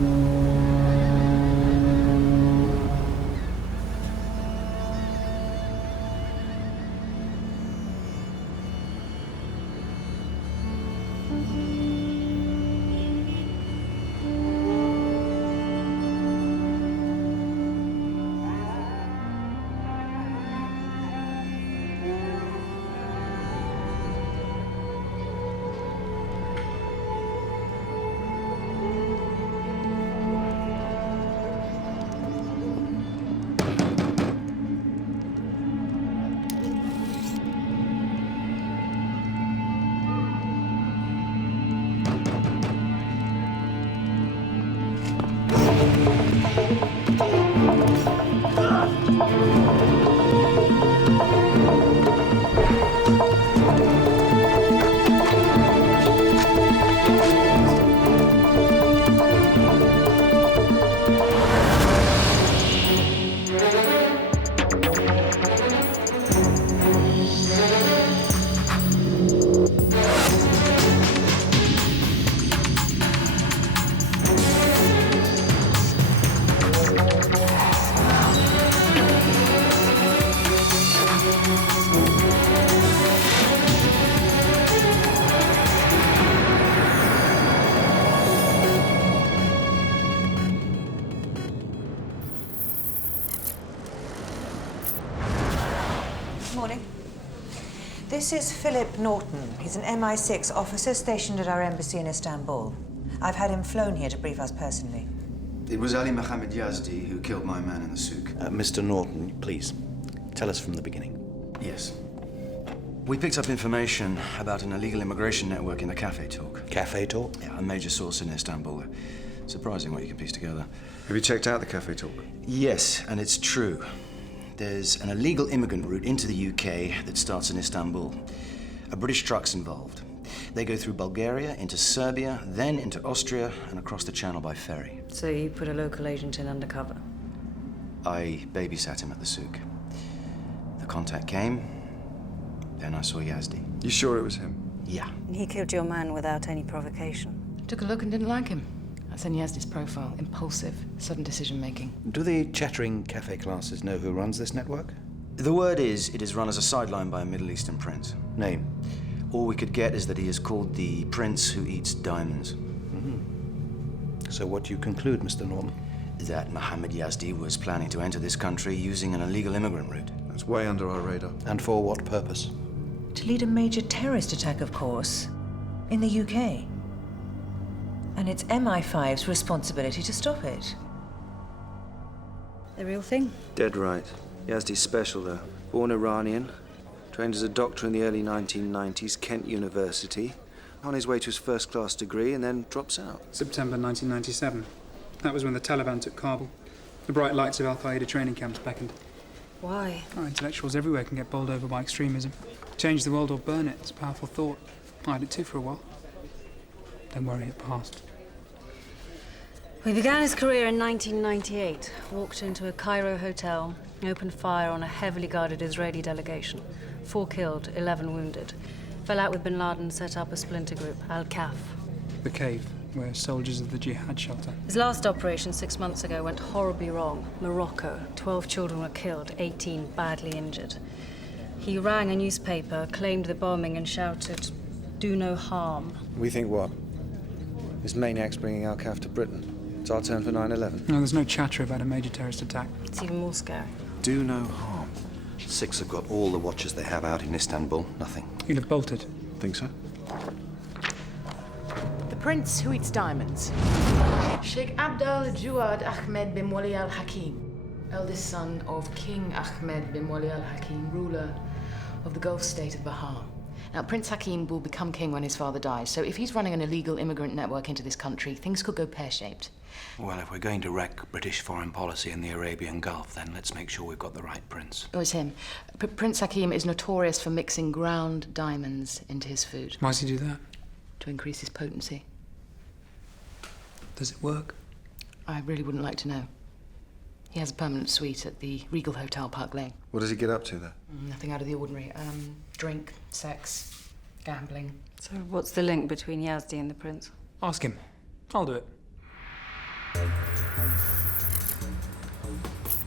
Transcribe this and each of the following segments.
Morning. This is Philip Norton. He's an MI6 officer stationed at our embassy in Istanbul. I've had him flown here to brief us personally. It was Ali Mohammed Yazdi who killed my man in the souk. Mr. Norton, please, tell us from the beginning. Yes. We picked up information about an illegal immigration network in the Cafe Talk. Cafe Talk? Yeah, a major source in Istanbul. Surprising what you can piece together. Have you checked out the Cafe Talk? Yes, and it's true. There's an illegal immigrant route into the UK that starts in Istanbul. A British truck's involved. They go through Bulgaria, into Serbia, then into Austria, and across the Channel by ferry. So you put a local agent in undercover? I babysat him at the souk. The contact came, then I saw Yazdi. You sure it was him? Yeah. He killed your man without any provocation. Took a look and didn't like him. That's in Yazdi's profile. Impulsive, sudden decision-making. Do the chattering cafe classes know who runs this network? The word is, it is run as a sideline by a Middle Eastern prince. Name? All we could get is that he is called the Prince Who Eats Diamonds. So what do you conclude, Mr. Norton? That Mohammed Yazdi was planning to enter this country using an illegal immigrant route. That's way under our radar. And for what purpose? To lead a major terrorist attack, of course, in the UK. And it's MI5's responsibility to stop it. The real thing? Dead right. Yazdi's special, though. Born Iranian, trained as a doctor in the early 1990s, Kent University. On his way to his first-class degree and then drops out. September 1997. That was when the Taliban took Kabul. The bright lights of Al-Qaeda training camps beckoned. Why? Oh, intellectuals everywhere can get bowled over by extremism. Change the world or burn it. It's a powerful thought. I had it too for a while. Don't worry, it passed. He began his career in 1998. Walked into a Cairo hotel, opened fire on a heavily guarded Israeli delegation. 4 killed, 11 wounded. Fell out with bin Laden, set up a splinter group, Al-Kaf. The cave, where soldiers of the jihad shelter. His last operation 6 months ago went horribly wrong. Morocco. 12 children were killed, 18 badly injured. He rang a newspaper, claimed the bombing and shouted, "Do no harm." We think what? This maniac's bringing Al-Kaf to Britain. It's our turn for 9/11. No, there's no chatter about a major terrorist attack. It's even more scary. Do no harm. Six have got all the watches they have out in Istanbul. Nothing. He'll have bolted. Think so? The Prince Who Eats Diamonds. Sheikh Abdel Jawad Ahmed bin Wali al-Hakim, eldest son of King Ahmed bin Wali al-Hakim, ruler of the Gulf state of Bahar. Now, Prince Hakim will become king when his father dies, so if he's running an illegal immigrant network into this country, things could go pear-shaped. Well, if we're going to wreck British foreign policy in the Arabian Gulf, then let's make sure we've got the right prince. Oh, it's him. Prince Hakim is notorious for mixing ground diamonds into his food. Why does he do that? To increase his potency. Does it work? I really wouldn't like to know. He has a permanent suite at the Regal Hotel, Park Lane. What does he get up to there? Nothing out of the ordinary. Drink, sex, gambling. So what's the link between Yazdi and the prince? Ask him. I'll do it.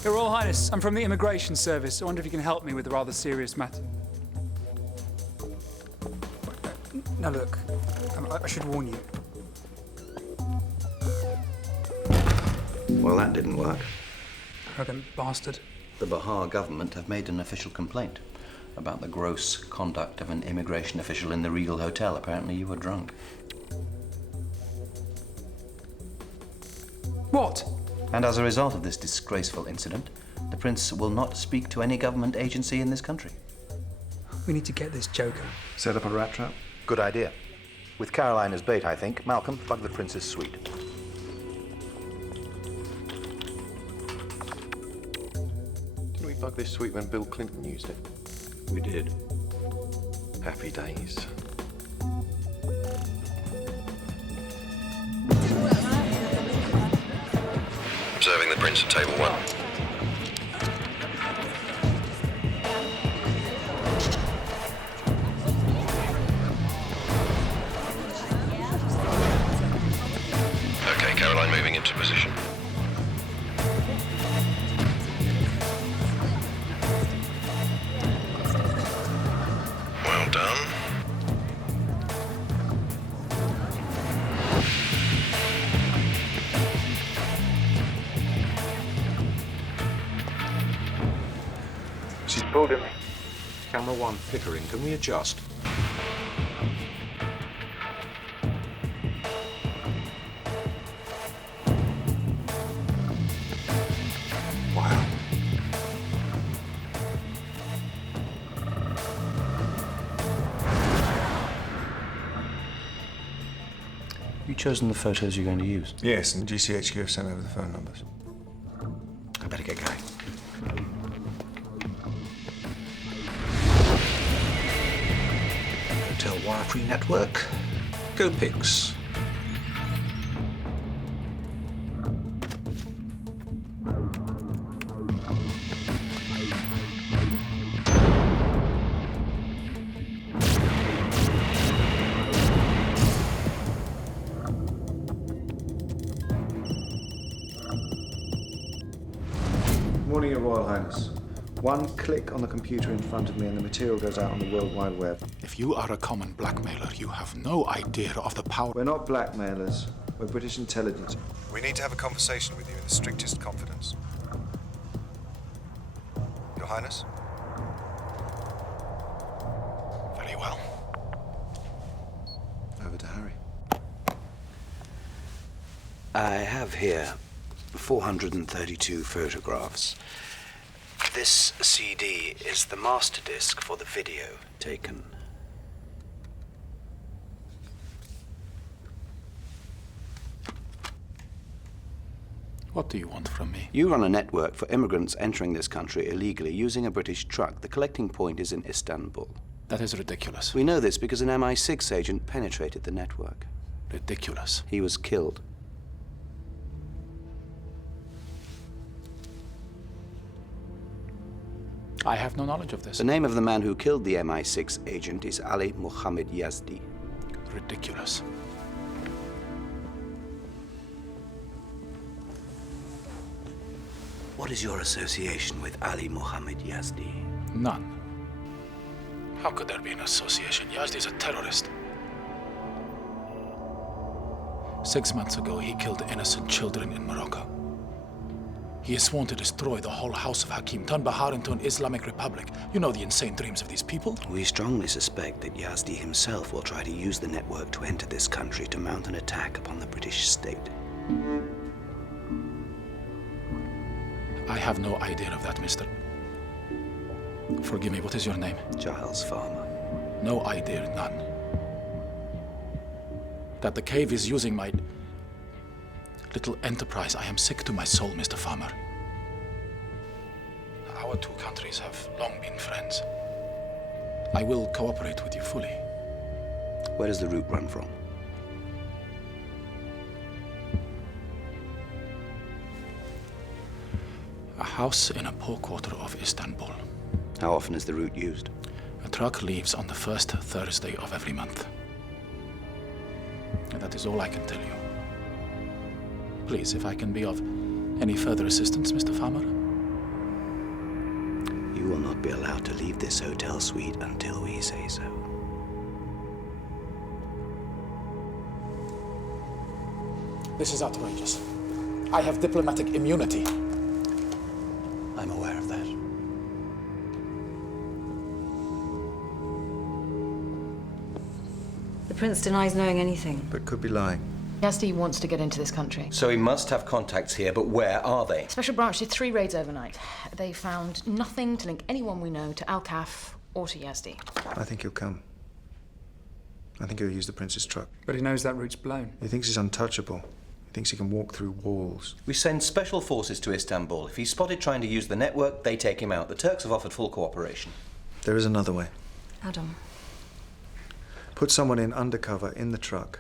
Your Royal Highness, I'm from the Immigration Service. I wonder if you can help me with a rather serious matter. Now look, I should warn you. Well, that didn't work. Arrogant bastard. The Bahar government have made an official complaint about the gross conduct of an immigration official in the Regal Hotel. Apparently you were drunk. What? And as a result of this disgraceful incident, the Prince will not speak to any government agency in this country. We need to get this joker. Set up a rat trap? Good idea. With Caroline as bait, I think. Malcolm, plug the Prince's suite. Didn't we bug this suite when Bill Clinton used it? We did. Happy days. Observing the Prince at table 1. Okay, Caroline moving into position. Well done. She's pulled him. Camera 1 flickering. Can we adjust? Wow. You chosen the photos you're going to use? Yes, and GCHQ have sent over the phone numbers. I better get going. Hotel wire-free network. Go pics. Morning, Your Royal Highness. One click on the computer in front of me and the material goes out on the World Wide Web. If you are a common blackmailer, you have no idea of the power. We're not blackmailers. We're British intelligence. We need to have a conversation with you in the strictest confidence. Your Highness? Very well. Over to Harry. I have here 432 photographs. This CD is the master disc for the video taken. What do you want from me? You run a network for immigrants entering this country illegally using a British truck. The collecting point is in Istanbul. That is ridiculous. We know this because an MI6 agent penetrated the network. Ridiculous. He was killed. I have no knowledge of this. The name of the man who killed the MI6 agent is Ali Mohammed Yazdi. Ridiculous. What is your association with Ali Mohammed Yazdi? None. How could there be an association? Yazdi is a terrorist. 6 months ago, he killed innocent children in Morocco. He is sworn to destroy the whole house of Hakim, turn Bahar into an Islamic republic. You know the insane dreams of these people? We strongly suspect that Yazdi himself will try to use the network to enter this country to mount an attack upon the British state. I have no idea of that, mister. Forgive me, what is your name? Giles Farmer. No idea, none. That the cave is using my little enterprise. I am sick to my soul, Mr. Farmer. Our two countries have long been friends. I will cooperate with you fully. Where does the route run from? A house in a poor quarter of Istanbul. How often is the route used? A truck leaves on the first Thursday of every month. And that is all I can tell you. Please, if I can be of any further assistance, Mr. Farmer. You will not be allowed to leave this hotel suite until we say so. This is outrageous. I have diplomatic immunity. I'm aware of that. The prince denies knowing anything. But could be lying. Yazdi wants to get into this country. So he must have contacts here, but where are they? Special Branch did 3 raids overnight. They found nothing to link anyone we know to Al-Kaf or to Yazdi. I think he'll come. I think he'll use the prince's truck. But he knows that route's blown. He thinks he's untouchable. He thinks he can walk through walls. We send special forces to Istanbul. If he's spotted trying to use the network, they take him out. The Turks have offered full cooperation. There is another way. Adam. Put someone in undercover in the truck.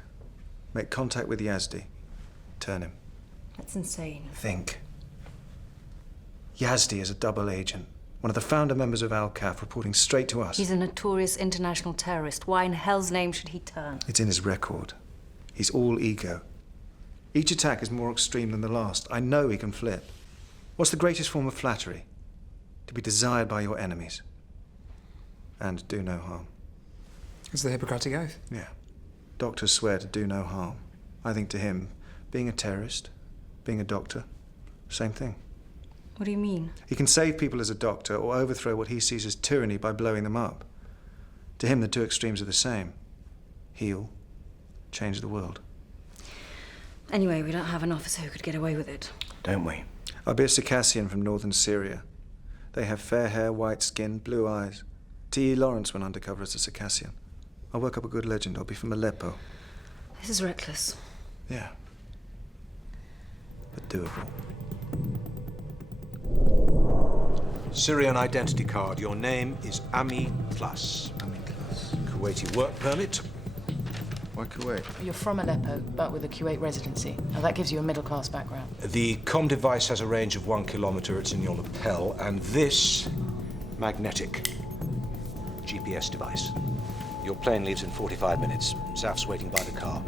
Make contact with Yazdi. Turn him. That's insane. Think. Yazdi is a double agent. One of the founder members of Al-Kaf reporting straight to us. He's a notorious international terrorist. Why in hell's name should he turn? It's in his record. He's all ego. Each attack is more extreme than the last. I know he can flip. What's the greatest form of flattery? To be desired by your enemies. And do no harm. It's the Hippocratic Oath. Yeah. Doctors swear to do no harm. I think to him, being a terrorist, being a doctor, same thing. What do you mean? He can save people as a doctor or overthrow what he sees as tyranny by blowing them up. To him, the two extremes are the same. Heal, change the world. Anyway, we don't have an officer who could get away with it. Don't we? I'll be a Circassian from northern Syria. They have fair hair, white skin, blue eyes. T.E. Lawrence went undercover as a Circassian. I'll work up a good legend. I'll be from Aleppo. This is reckless. Yeah. But doable. Syrian identity card. Your name is Ami Plus. Ami Plus. Kuwaiti work permit. Why Kuwait? You're from Aleppo, but with a Kuwait residency. Now that gives you a middle-class background. The comm device has a range of 1 kilometer. It's in your lapel. And this, magnetic GPS device. Your plane leaves in 45 minutes. Zaf's waiting by the car.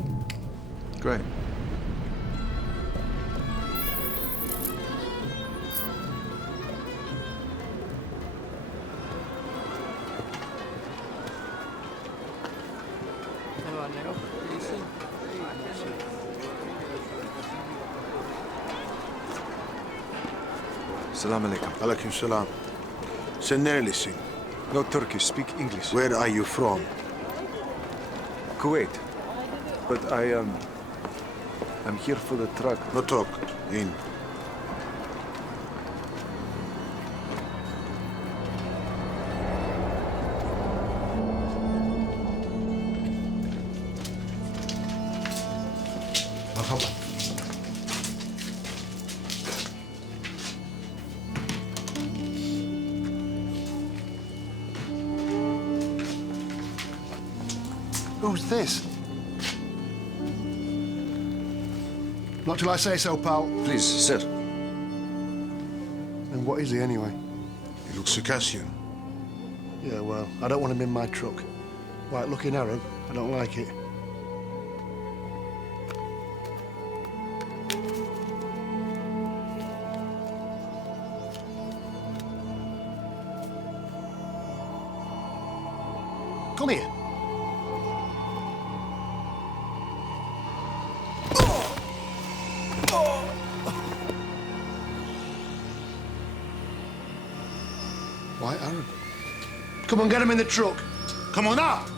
Great. Salam alaikum. Alaikum salam. Senerlisin. No Turkish, speak English. Where are you from? Kuwait. But I'm here for the truck. No talk. In. Marhaba. Who's this? Not till I say so, pal. Please, sir. And what is he anyway? He looks Circassian. Yeah, well, I don't want him in my truck. White-looking Arab, I don't like it. Come here. White Arab. Come on, get him in the truck. Come on up.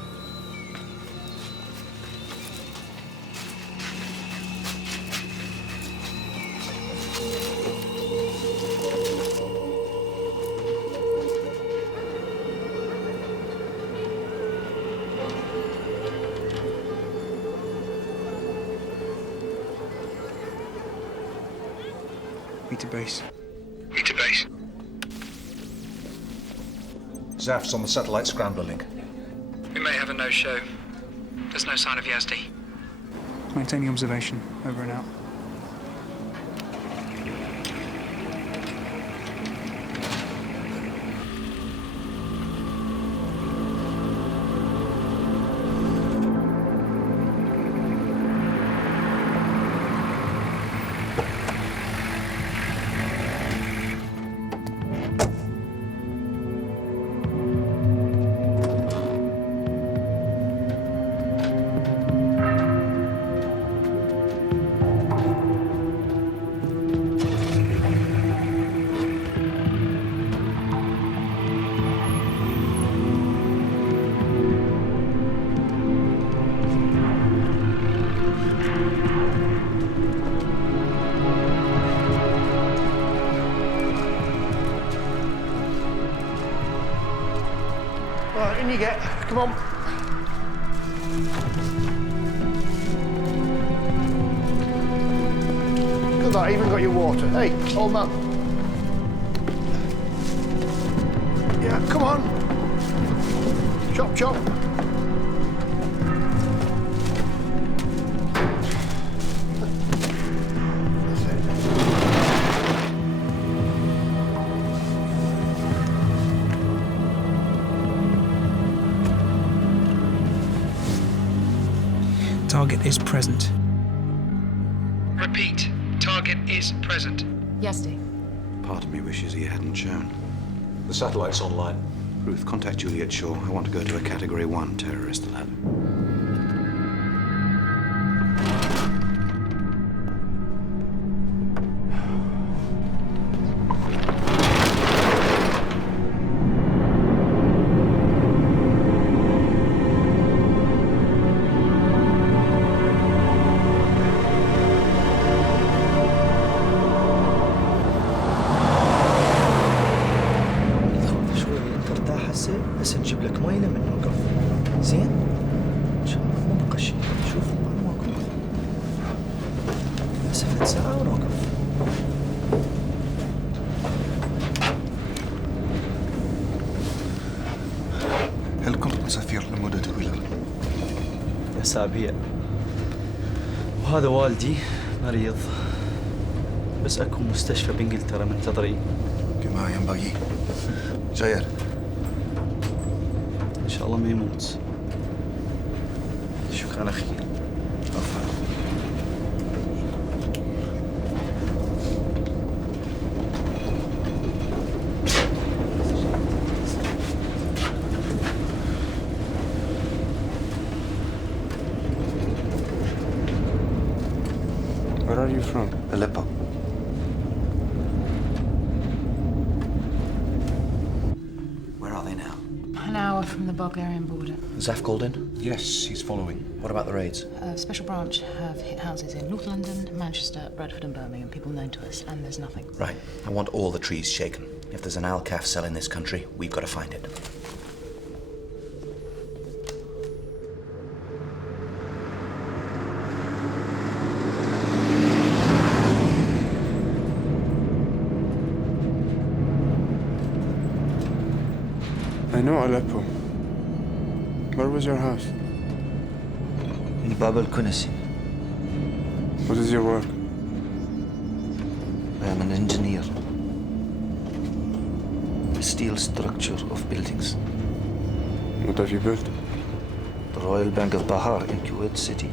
Meet to base. Meet to base. Zaf's on the satellite scrambler link. We may have a no-show. There's no sign of Yazdi. Maintaining observation. Over and out. you get. Come on. Look at that, even got your water. Hey, old man. Yeah, come on. Chop, chop. Target is present. Repeat. Target is present. Yes, Dee. Part of me wishes he hadn't shown. The satellite's online. Ruth, contact Juliet Shaw. I want to go to a Category 1 terrorist lab. بس نجيب لك مي لما نوقف زين؟ إن شاء الله مو بقى شيء شوف أنا موقف مسافة ساعة ونوقف هل كنت مسافر لمدة طويلة؟ أسابيع وهذا والدي مريض بس أكو مستشفى بإنجلترا منتظرين كما ينبغي جاير إن شاء الله ما يموت شكرا أخي عفوا Where are you from? Aleppo. Where are they now? An hour from the Bulgarian border. Zaf called in? Yes, he's following. What about the raids? Special branch have hit houses in North London, Manchester, Bradford and Birmingham, people known to us, and there's nothing. Right. I want all the trees shaken. If there's an Al-Kaf cell in this country, we've got to find it. I know Aleppo. Where was your house? In Bab al-Kunasi. What is your work? I am an engineer. The steel structure of buildings. What have you built? The Royal Bank of Bahar in Kuwait City.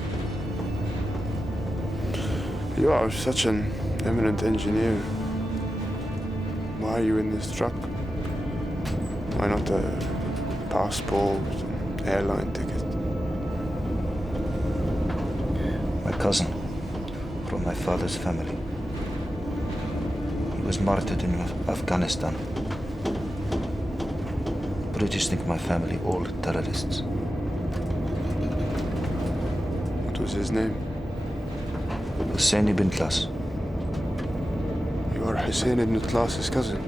You are such an eminent engineer. Why are you in this truck? Why not a passport, an airline ticket? My cousin, from my father's family. He was martyred in Afghanistan. British think my family all terrorists. What was his name? Hussein ibn Tlas. You are Hussein ibn Tlas's cousin.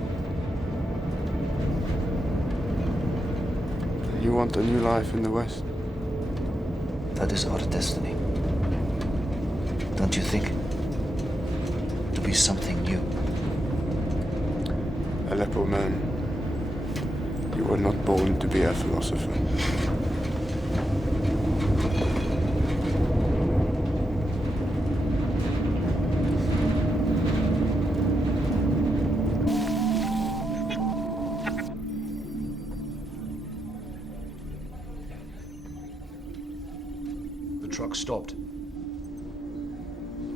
You want a new life in the West? That is our destiny. Don't you think? To be something new. Aleppo man, you were not born to be a philosopher. The truck stopped.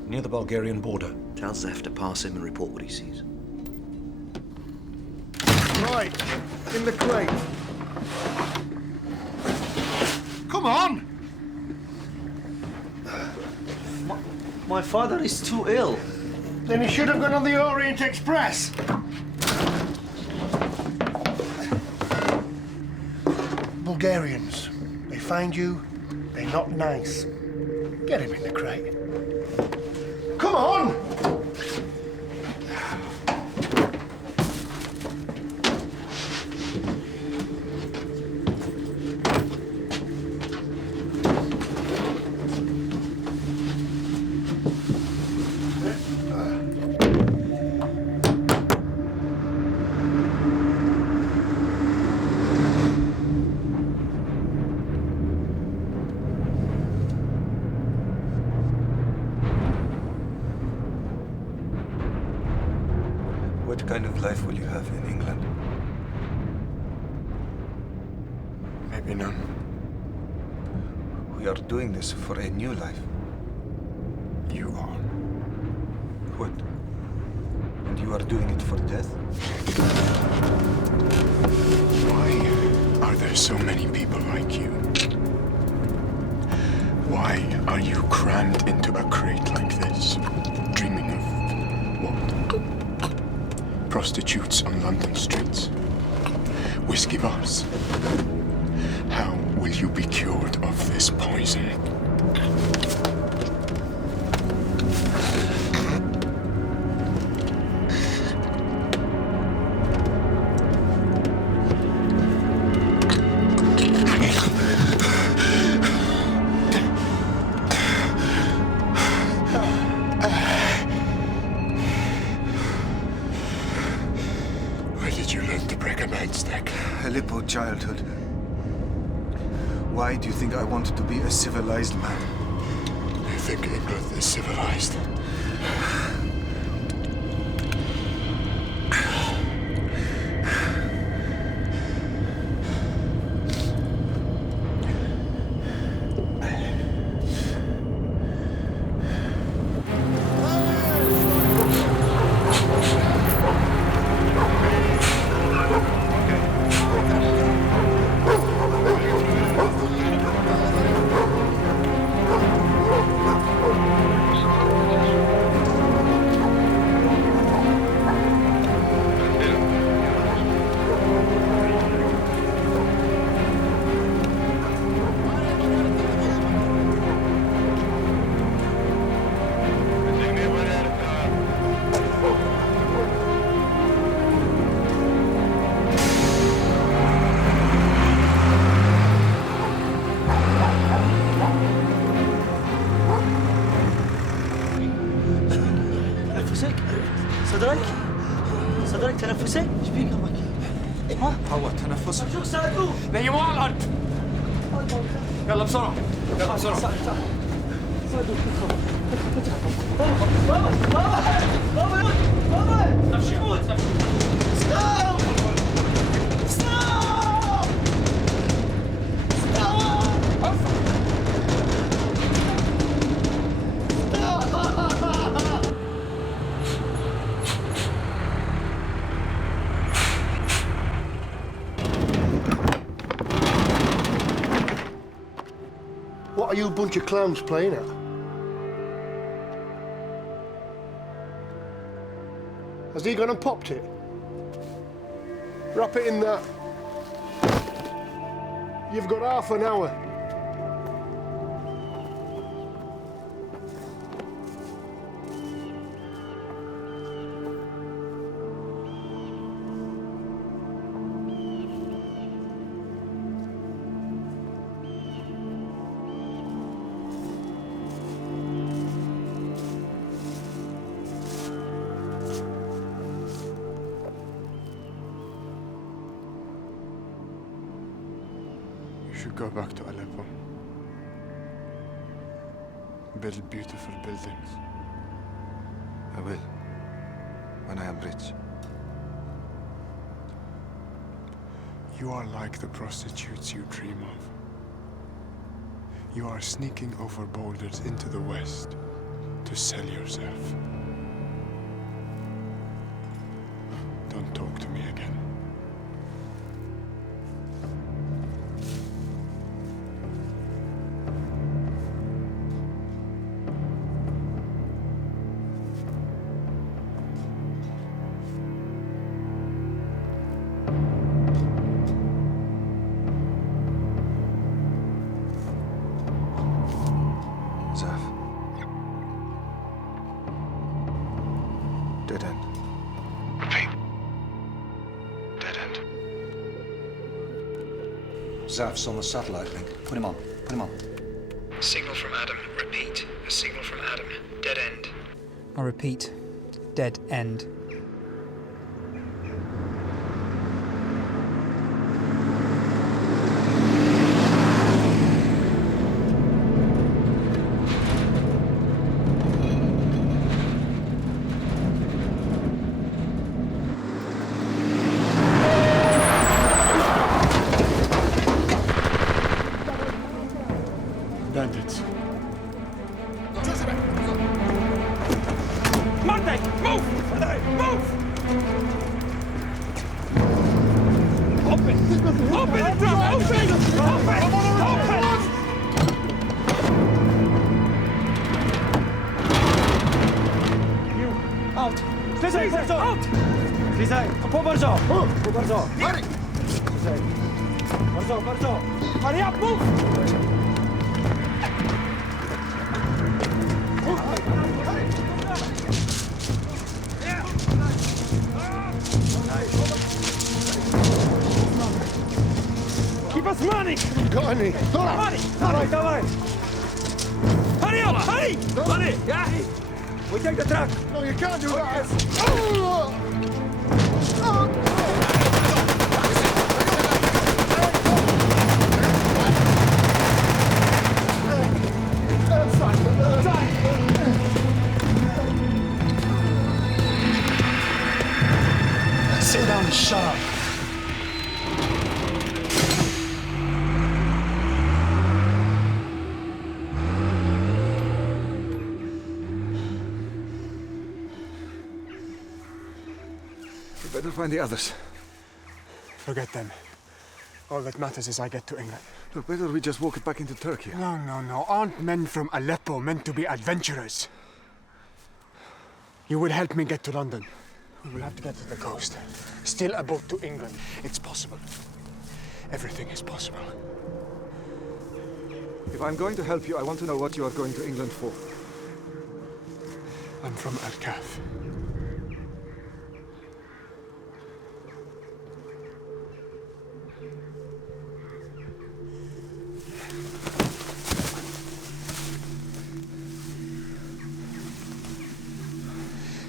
Near the Bulgarian border. Tell Zaf to pass him and report what he sees. Right, in the crate. Come on! My father is too ill. Then he should have gone on the Orient Express. Bulgarians, they find you, they're not nice. Get him in the crate. Come on! What kind of life will you have in England? Maybe none. We are doing this for a new life. You are. What? And you are doing it for death? Why are there so many people like you? Why are you crammed into a crate like this, dreaming of what? Prostitutes on London streets? Whiskey bars? How will you be cured of this poison? Aleppo childhood. Why do you think I wanted to be a civilized man? You think England is civilized? صدرك تنفسي؟ ايش بيك امك؟ ها؟ هو تنفس. شو ساعدوه؟ نيموه على الارض. يلا بسرعه يلا بسرعه. ساعدوه بابا بابا بابا بابا امشي موت. ستوب ستوب What are you bunch of clowns playing at? Has he gone and popped it? Wrap it in that. You've got half an hour. You should go back to Aleppo. Build beautiful buildings. I will. When I am rich. You are like the prostitutes you dream of. You are sneaking over boulders into the West to sell yourself. Don't talk to me again. Zaf. Dead end. Repeat. Dead end. Zaf's on the satellite link. Put him on. Put him on. Signal from Adam. Repeat. A signal from Adam. Dead end. I repeat, dead end. bandits. Monday, move! Move! Open! Open the trap! Open! Open! Out! Slizaj, bardzo! Out! Slizaj, po bardzo! Po bardzo! Hurry! Slizaj. Bardzo, bardzo! Hurry up, move! Keep us running! Got any? Money! Dawaj, dawaj! Hurry up! Hurry! Money! Yeah! We take the truck! No, you can't do that! Sit down and shut up. We better find the others. Forget them. All that matters is I get to England. Look, better we just walk it back into Turkey. No. Aren't men from Aleppo meant to be adventurers? You will help me get to London. We will have to get to the coast. Still a boat to England. It's possible. Everything is possible. If I'm going to help you, I want to know what you are going to England for. I'm from Al-Kaf.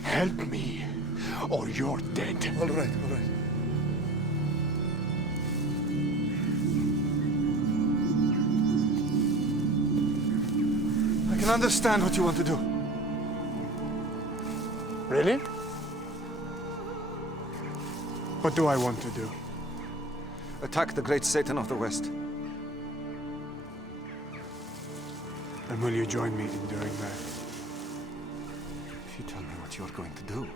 Help me, or you're dead. All right. I can understand what you want to do. Really? What do I want to do? Attack the great Satan of the West. And will you join me in doing that? If you tell me what you're going to do.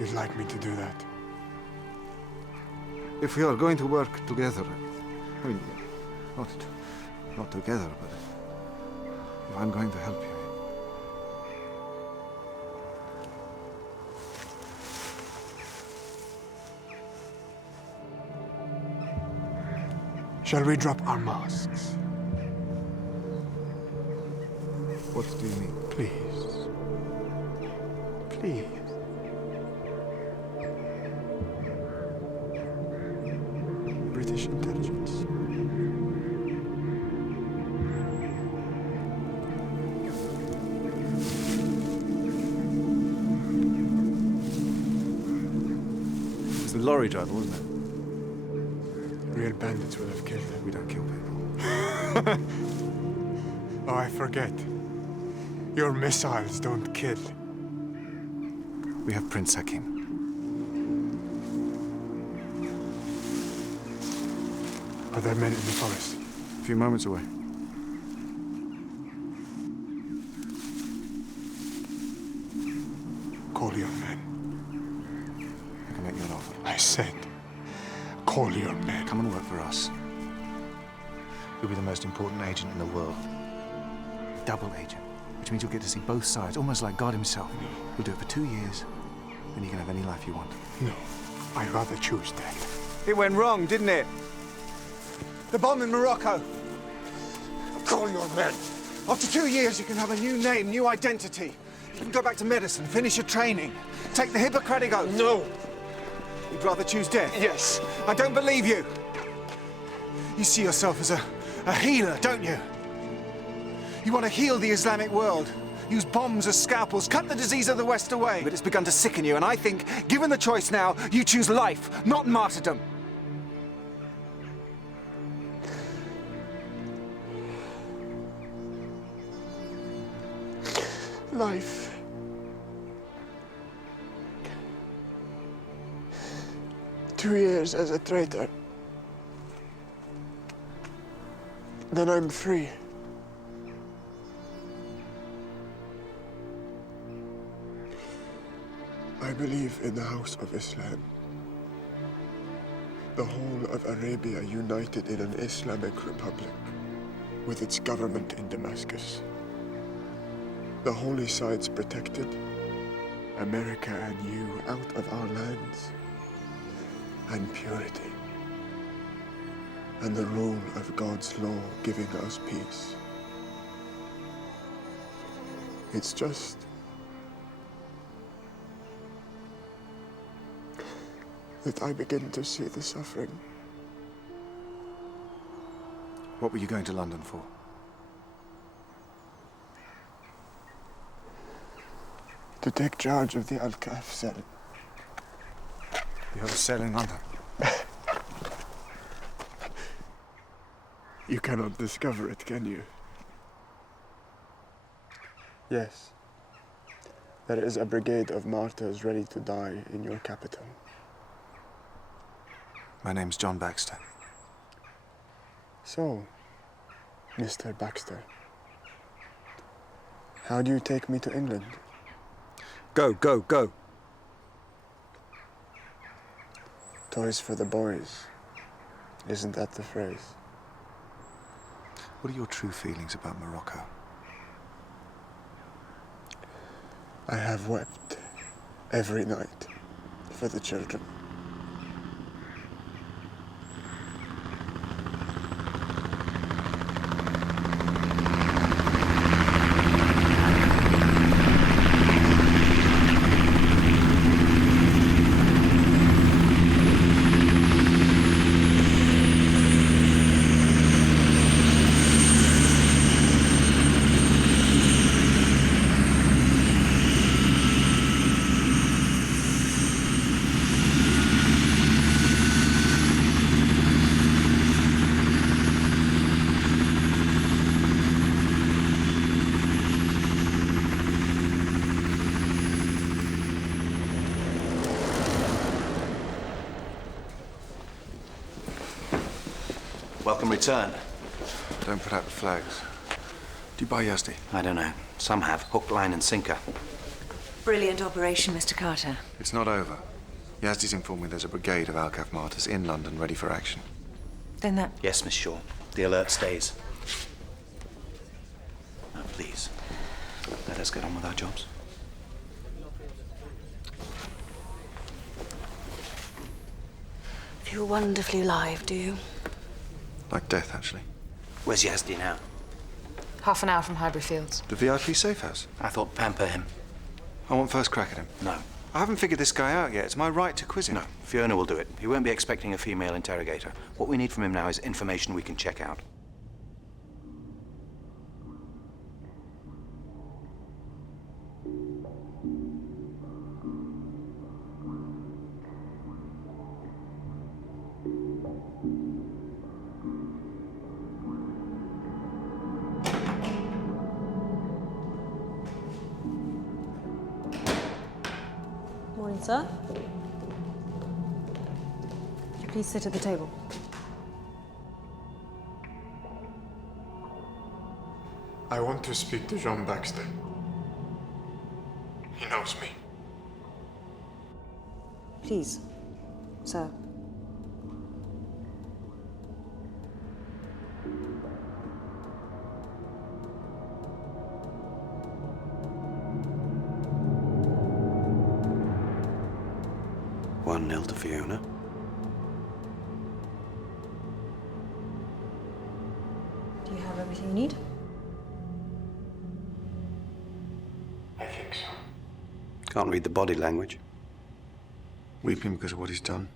You'd like me to do that? If we are going to work together, I mean, not together, but if I'm going to help you. Shall we drop our masks? What do you mean? Please. Please. British intelligence. It was the lorry driver, wasn't it? Real bandits would have killed him. We don't kill people. Oh, I forget. Your missiles don't kill. We have Prince Hakim. Are there men in the forest? A few moments away. Call your men. I can make you an offer. I said, call your men. Come and work for us. You'll be the most important agent in the world. Double agent. Which means you'll get to see both sides, almost like God himself. You'll do it for 2 years, then you can have any life you want. No, I'd rather choose that. It went wrong, didn't it? The bomb in Morocco. Call your men. After 2 years, you can have a new name, new identity. You can go back to medicine, finish your training, take the Hippocratic Oath. No. You'd rather choose death? Yes. I don't believe you. You see yourself as a healer, don't you? You want to heal the Islamic world. Use bombs as scalpels, cut the disease of the West away. But it's begun to sicken you, and I think, given the choice now, you choose life, not martyrdom. Life. $2 years as a traitor. Then I'm free. I believe in the House of Islam. The whole of Arabia united in an Islamic republic, with its government in Damascus. The holy sites protected, America and you out of our lands, and purity, and the rule of God's law giving us peace. It's just that I begin to see the suffering. What were you going to London for? To take charge of the Al-Kahf cell. You have a cell in London? You cannot discover it, can you? Yes. There is a brigade of martyrs ready to die in your capital. My name's John Baxter. So, Mr. Baxter, how do you take me to England? Go, go, go. Toys for the boys. Isn't that the phrase? What are your true feelings about Morocco? I have wept every night for the children. Welcome return. Don't put out the flags. Do you buy Yazdi? I don't know. Some have. Hook, line, and sinker. Brilliant operation, Mr. Carter. It's not over. Yazdi's informed me there's a brigade of Al-Kahf martyrs in London ready for action. Then that... Yes, Miss Shaw. The alert stays. Now, please, let us get on with our jobs. Feel wonderfully alive, do you? Like death, actually. Where's Yazdi now? Half an hour from Highbury Fields. The VIP safe house? I thought pamper him. I want first crack at him. No. I haven't figured this guy out yet. It's my right to quiz him. No, Fiona will do it. He won't be expecting a female interrogator. What we need from him now is information we can check out. Morning, sir. Would you please sit at the table? I want to speak to John Baxter. He knows me. Please, sir. One nil to Fiona. Do you have everything you need? I think so. Can't read the body language. Weeping because of what he's done?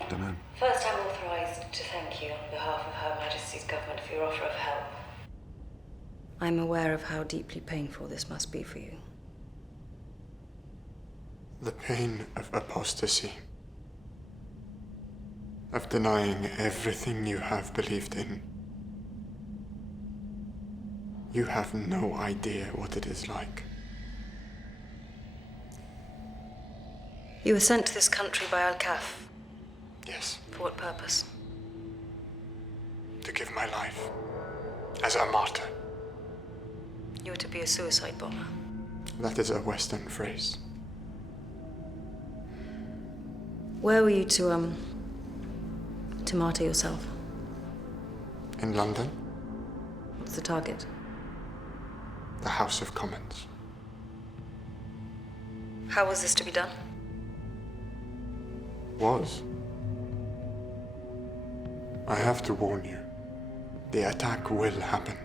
I don't know. First, I'm authorized to thank you on behalf of Her Majesty's government for your offer of help. I'm aware of how deeply painful this must be for you. The pain of apostasy. Of denying everything you have believed in. You have no idea what it is like. You were sent to this country by Al-Kahf. Yes. For what purpose? To give my life as a martyr. You were to be a suicide bomber. That is a Western phrase. Where were you to martyr yourself? In London, What's the target? the House of Commons. How was this to be done? Was. I have to warn you. The attack will happen.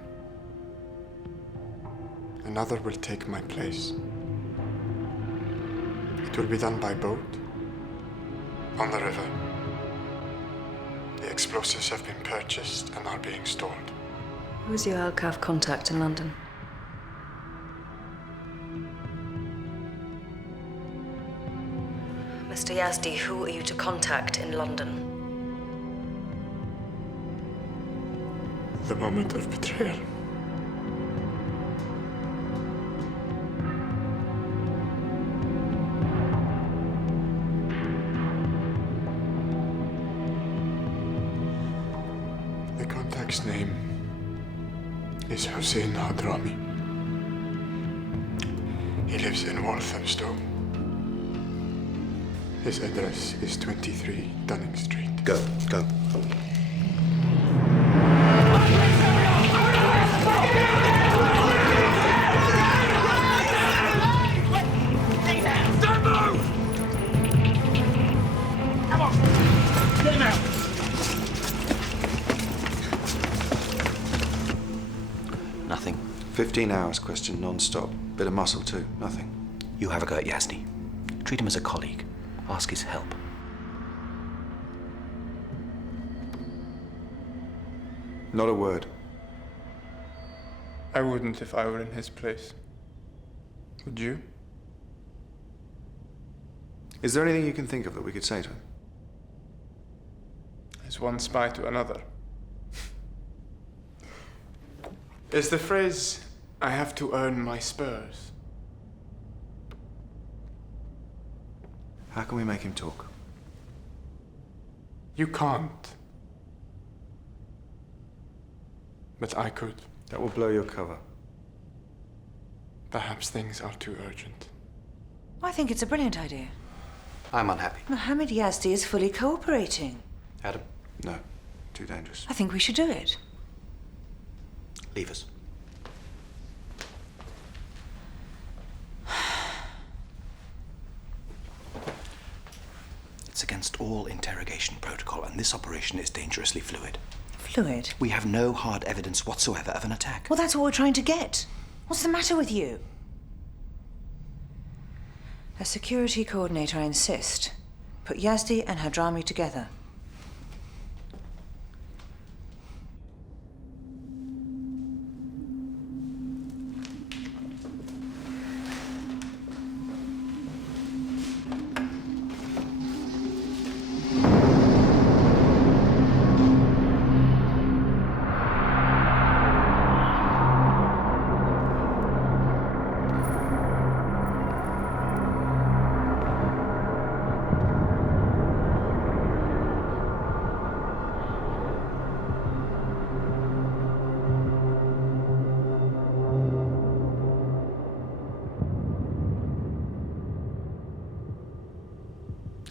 Another will take my place. It will be done by boat, on the river. The explosives have been purchased and are being stored. Who's your Alcav contact in London? Mr. Yazdi, who are you to contact in London? The moment of betrayal. The contact's name is Hussein Hadrami. He lives in Walthamstow. His address is 23 Dunning Street. Go. Don't move! Come on! Get him out! Nothing. 15 hours question non-stop. Bit of muscle too. Nothing. You have a go at Yazdi. Treat him as a colleague. Ask his help. Not a word. I wouldn't if I were in his place. Would you? Is there anything you can think of that we could say to him? As one spy to another. Is the phrase, I have to earn my spurs? How can we make him talk? You can't. But I could. That will blow your cover. Perhaps things are too urgent. I think it's a brilliant idea. I'm unhappy. Mohammed Yazdi is fully cooperating. Adam, No. Too dangerous. I think we should do it. leave us. It's against all interrogation protocol, and this operation is dangerously fluid. Fluid? We have no hard evidence whatsoever of an attack. Well, that's what we're trying to get. What's the matter with you? As security coordinator, I insist. Put Yazdi and Hadrami together.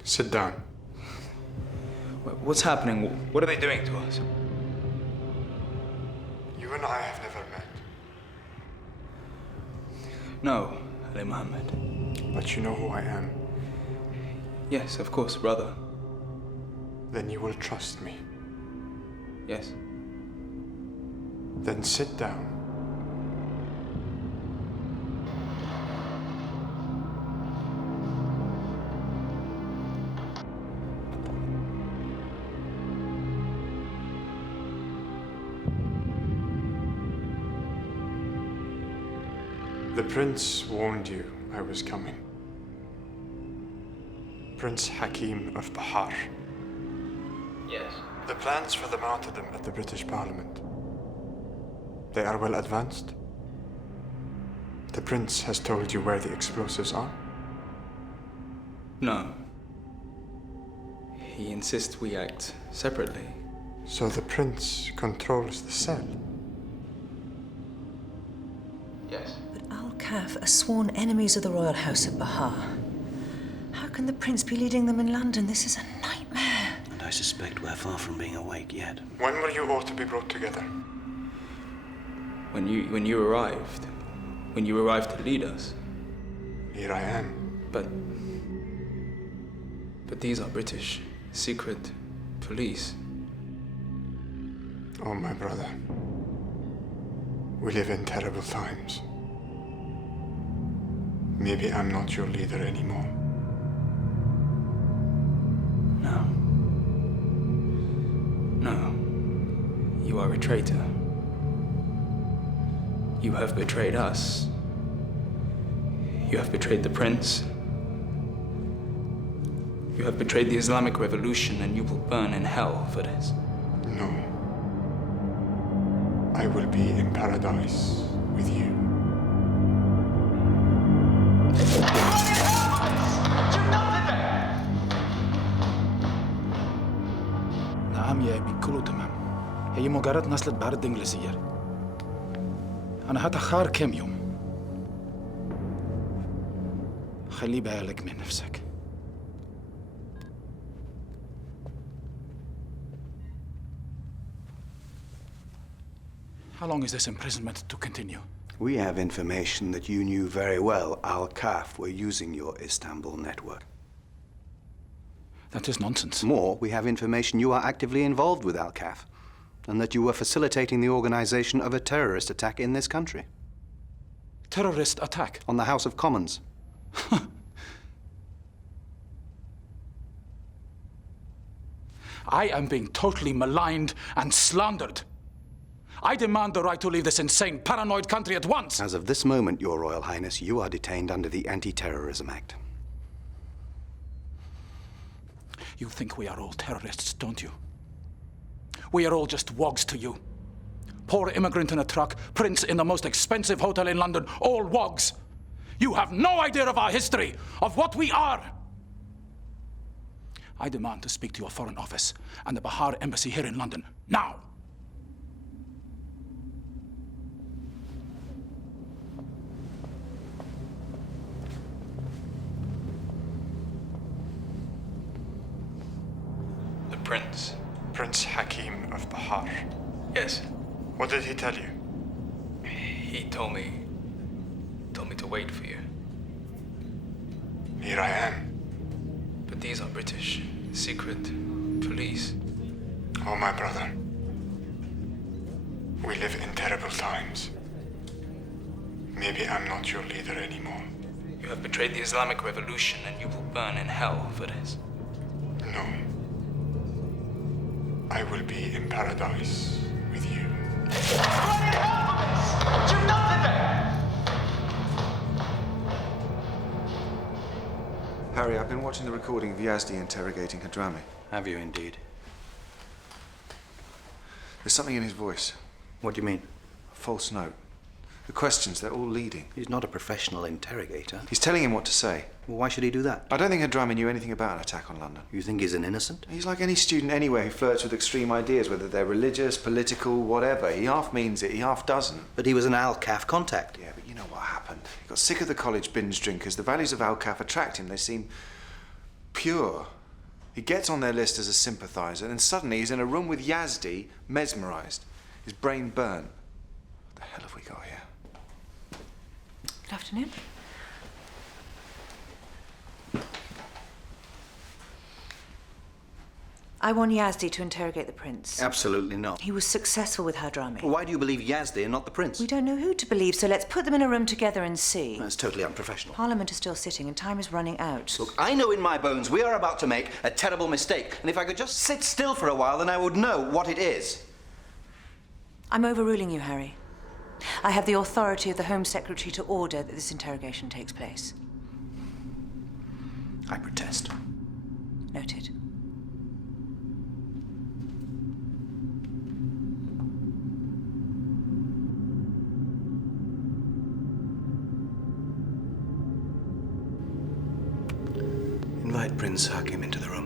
Sit down. What's happening? What are they doing to us? You and I have never met. No, Ali Mohammed. But you know who I am. Yes, of course, brother. Then you will trust me. Yes. Then sit down. The prince warned you I was coming. Prince Hakim of Bahar. Yes. The plans for the martyrdom at the British Parliament. They are well advanced. The prince has told you where the explosives are? No. He insists we act separately, So the prince controls the cell? Yes. But Al-Kaf are sworn enemies of the royal house of Bahar. How can the prince be leading them in London? This is a nightmare. And I suspect we're far from being awake yet. When were you all to be brought together? When you arrived. When you arrived to lead us. Here I am. But these are British secret police. Oh, my brother. We live in terrible times. Maybe I'm not your leader anymore. No. You are a traitor. You have betrayed us. You have betrayed the prince. You have betrayed the Islamic Revolution, and you will burn in hell for this. No. I will be in paradise with you. نعم يا أبي كله تمام. هي مجرد نزلة برد إنجليزية. أنا هتأخر كام يوم. خلي بالك من نفسك. How long is this imprisonment to continue? We have information that you knew very well Al-Kaf were using your Istanbul network. That is nonsense. More, we have information you are actively involved with Al-Kaf, and that you were facilitating the organization of a terrorist attack in this country. Terrorist attack? On the House of Commons. I am being totally maligned and slandered. I demand the right to leave this insane, paranoid country at once. As of this moment, Your Royal Highness, you are detained under the Anti-Terrorism Act. You think we are all terrorists, don't you? We are all just wogs to you. Poor immigrant in a truck, prince in the most expensive hotel in London, all wogs. You have no idea of our history, of what we are. I demand to speak to your Foreign Office and the Bahar Embassy here in London, now. Prince. Prince Hakim of Bahar. Yes. What did he tell you? He told me to wait for you. Here I am. But these are British secret police. Oh, my brother. We live in terrible times. Maybe I'm not your leader anymore. You have betrayed the Islamic Revolution, and you will burn in hell for this. No. I will be in paradise with you. Harry, I've been watching the recording of Yazdi interrogating Hadrami. Have you indeed? There's something in his voice. What do you mean? A false note. The questions, they're all leading. He's not a professional interrogator. He's telling him what to say. Well, why should he do that? I don't think Hadrami knew anything about an attack on London. You think he's an innocent? He's like any student anywhere who flirts with extreme ideas, whether they're religious, political, whatever. He half means it, he half doesn't. But he was an Al-Kaf contact. Yeah, but you know what happened. He got sick of the college binge drinkers. The values of Al-Kaf attract him. They seem pure. He gets on their list as a sympathizer, and suddenly he's in a room with Yazdi, mesmerized. His brain burnt. What the hell have we got here? Good afternoon. I want Yazdi to interrogate the prince. Absolutely not. He was successful with Hadrami. Why do you believe Yazdi and not the prince? We don't know who to believe, so let's put them in a room together and see. That's totally unprofessional. Parliament is still sitting and time is running out. Look, I know in my bones we are about to make a terrible mistake, and if I could just sit still for a while, then I would know what it is. I'm overruling you, Harry. I have the authority of the Home Secretary to order that this interrogation takes place. I protest. Noted. Invite Prince Hakim into the room.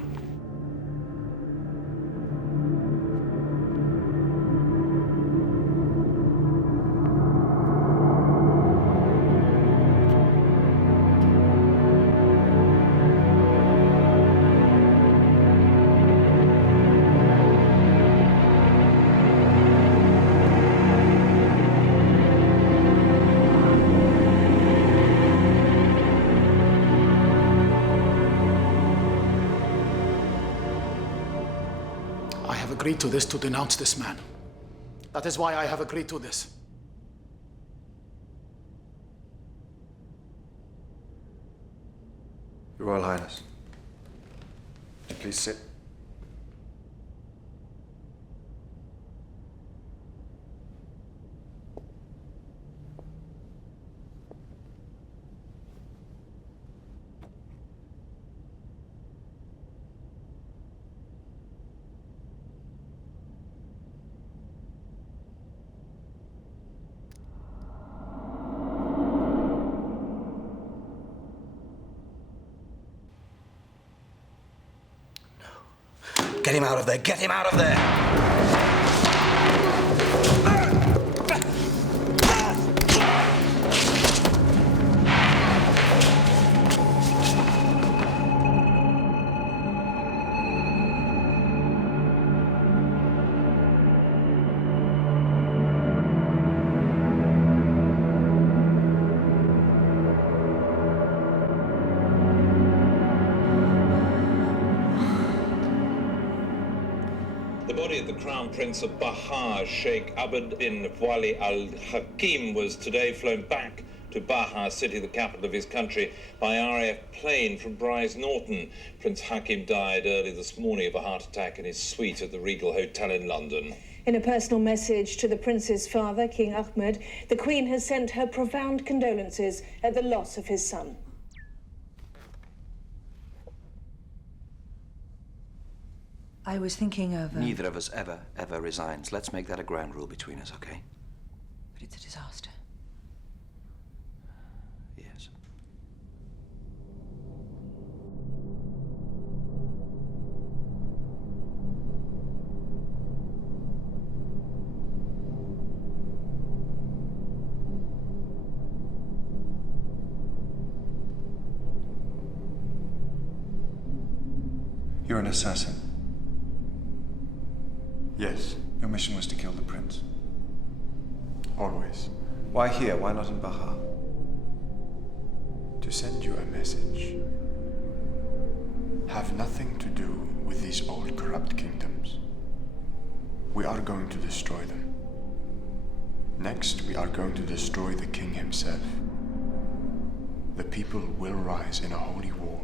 agreed to this to denounce this man. That is why I have agreed to this. Your Royal Highness, please sit. Get him out of there! Get him out of there! The body of the Crown Prince of Bahar, Sheikh Abd bin Wali al-Hakim, was today flown back to Bahar City, the capital of his country, by RAF plane from Brize Norton. Prince Hakim died early this morning of a heart attack in his suite at the Regal Hotel in London. In a personal message to the Prince's father, King Ahmed, the Queen has sent her profound condolences at the loss of his son. I was thinking of... Neither of us ever resigns. Let's make that a ground rule between us, okay? But it's a disaster. Yes. You're an assassin. Yes. Your mission was to kill the prince. Always. Why here? Why not in Bahar? To send you a message. Have nothing to do with these old corrupt kingdoms. We are going to destroy them. Next, we are going to destroy the king himself. The people will rise in a holy war.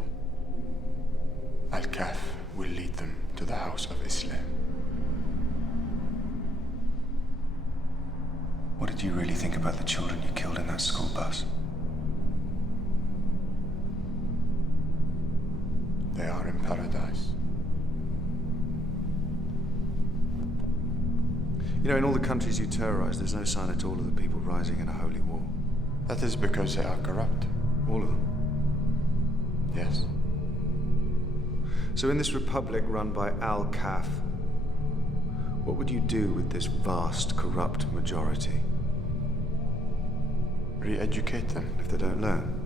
Al-Kaf will lead them to the house of Islam. What did you really think about the children you killed in that school bus? They are in paradise. You know, in all the countries you terrorize, there's no sign at all of the people rising in a holy war. That is because they are corrupt. All of them? Yes. So in this republic run by Al-Kaf, what would you do with this vast, corrupt majority? Re-educate them. If they don't learn?